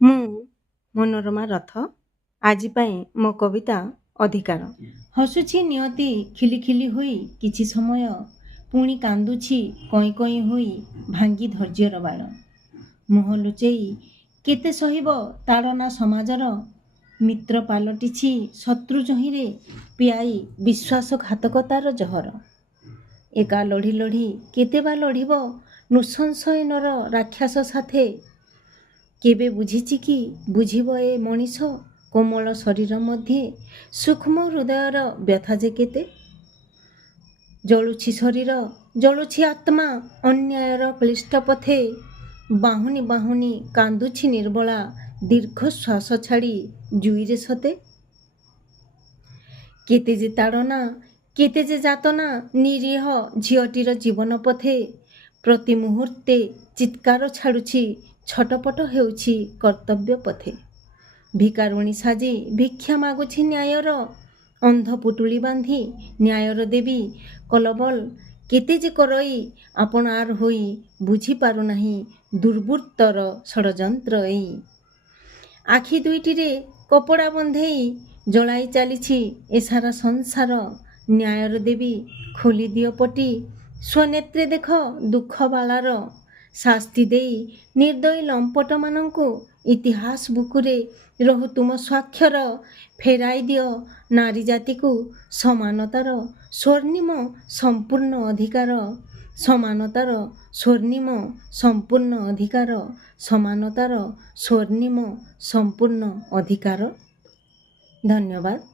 ମୁଁ ମନୋରମା ରଥ ଆଜି ପାଇଁ ମୋ କବିତା ଅଧିକାର। ହସୁଛି ନିୟତି ଖିଲି ଖିଲି ହୋଇ କିଛି ସମୟ, ପୁଣି କାନ୍ଦୁଛି କଇଁ କଇଁ ହୋଇ ଭାଙ୍ଗି ଧୈର୍ଯ୍ୟର ବାଳ। ମୁହଁ ଲୁଚେଇ କେତେ ସହିବ ତାଡ଼ନା ସମାଜର, ମିତ୍ର ପାଲଟିଛି ଶତ୍ରୁ ଯହିଁରେ ପିଆଇ ବିଶ୍ୱାସଘାତକତାର ଜହର। ଏକା ଲଢ଼ି ଲଢ଼ି କେତେ ବା ଲଢ଼ିବ ନୃଶଂସୟନର ରାକ୍ଷସ ସାଥେ। କେବେ ବୁଝିଛି କି ବୁଝିବ ଏ ମଣିଷ କୋମଳ ଶରୀର ମଧ୍ୟରେ ସୂକ୍ଷ୍ମ ହୃଦୟର ବ୍ୟଥା ଯେ କେତେ। ଜଳୁଛି ଶରୀର ଜଳୁଛି ଆତ୍ମା ଅନ୍ୟାୟର କ୍ଳିଷ୍ଟ ପଥେ, ବାହୁନି ବାହୁନି କାନ୍ଦୁଛି ନିର୍ବଳା ଦୀର୍ଘ ଶ୍ୱାସ ଛାଡ଼ି ଜୁଇରେ ସତେ। କେତେ ଯେ ତାଡ଼ନା କେତେ ଯେ ଯାତନା ନିରୀହ ଝିଅଟିର ଜୀବନ ପଥେ, ପ୍ରତି ମୁହୂର୍ତ୍ତେ ଚିତ୍କାର ଛାଡ଼ୁଛି ଛଟପଟ ହେଉଛି କର୍ତ୍ତବ୍ୟ ପଥେ। ଭିକାରୁଣୀ ସାଜି ଭିକ୍ଷା ମାଗୁଛି ନ୍ୟାୟର, ଅନ୍ଧ ପୁଟୁଳି ବାନ୍ଧି ନ୍ୟାୟର ଦେବୀ କଲବଲ କେତେ ଯେ କରଇ ଆପଣାର ହୋଇ ବୁଝିପାରୁନାହିଁ ଦୁର୍ବୃତ୍ତର ଷଡ଼ଯନ୍ତ୍ର ଏଇ। ଆଖି ଦୁଇଟିରେ କପଡ଼ା ବନ୍ଧେଇ ଜଳାଇ ଚାଲିଛି ଏ ସାରା ସଂସାର, ନ୍ୟାୟର ଦେବୀ ଖୋଲି ଦିଅ ପଟି ସ୍ୱନେତ୍ରେ ଦେଖ ଦୁଃଖ ବାଳାର। ଶାସ୍ତି ଦେଇ ନିର୍ଦ୍ଦୟୀ ଲମ୍ପଟମାନଙ୍କୁ ଇତିହାସ ବୁକୁରେ ରହୁ ତୁମ ସ୍ୱାକ୍ଷର, ଫେରାଇ ଦିଅ ନାରୀ ଜାତିକୁ ସମାନତାର ସ୍ୱର୍ଣ୍ଣିମ ସମ୍ପୂର୍ଣ୍ଣ ଅଧିକାର। ସମାନତାର ସ୍ୱର୍ଣ୍ଣିମ ସମ୍ପୂର୍ଣ୍ଣ ଅଧିକାର, ସମାନତାର ସ୍ୱର୍ଣ୍ଣିମ ସମ୍ପୂର୍ଣ୍ଣ ଅଧିକାର। ଧନ୍ୟବାଦ।